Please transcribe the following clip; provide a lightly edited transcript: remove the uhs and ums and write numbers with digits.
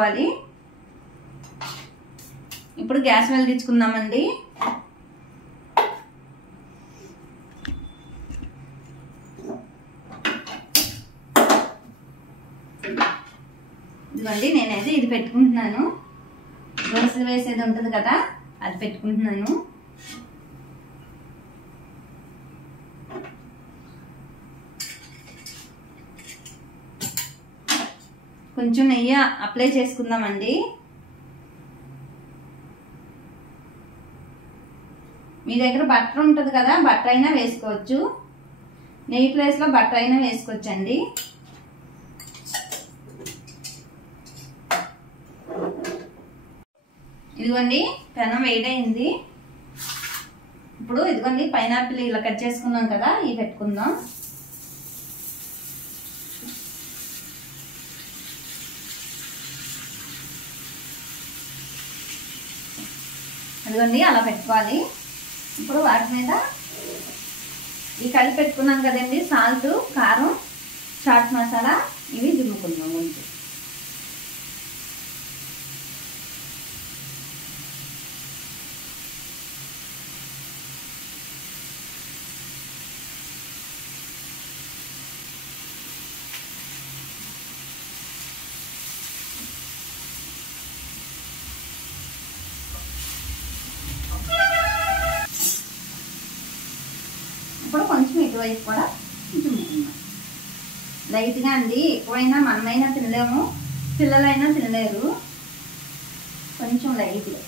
పెట్టుకోవాలి. ఇప్పుడు గ్యాస్ వెలిగించుకుందామండి. ఇదిగోండి నేనైతే ఇది పెట్టుకుంటున్నాను. దోశలు వేసేది ఉంటుంది కదా, అది పెట్టుకుంటున్నాను. కొంచెం నెయ్యి అప్లై చేసుకుందామండి. మీ దగ్గర బటర్ ఉంటుంది కదా, బటర్ అయినా వేసుకోవచ్చు. నెయ్యి ప్లేస్లో బటర్ అయినా వేసుకోవచ్చండి. ఇదిగోండి పెనం వేడైంది. ఇప్పుడు ఇదిగోండి పైనాపిల్ ఇలా కట్ చేసుకున్నాం కదా, ఇవి పెట్టుకుందాం. ఇదిగోండి అలా పెట్టుకోవాలి. ఇప్పుడు వాటి మీద ఈ కలిపి పెట్టుకున్నాం కదండి, సాల్ట్, కారం, చాట్ మసాలా, ఇవి దుమ్ముకుందాం కొంచెం. ఇప్పుడు కొంచెం ఇటువైపు కూడా దుమ్ముకుందాం లైట్గా అండి. ఎక్కువైనా మనమైనా తినలేము, పిల్లలైనా తినలేరు. కొంచెం లైట్గా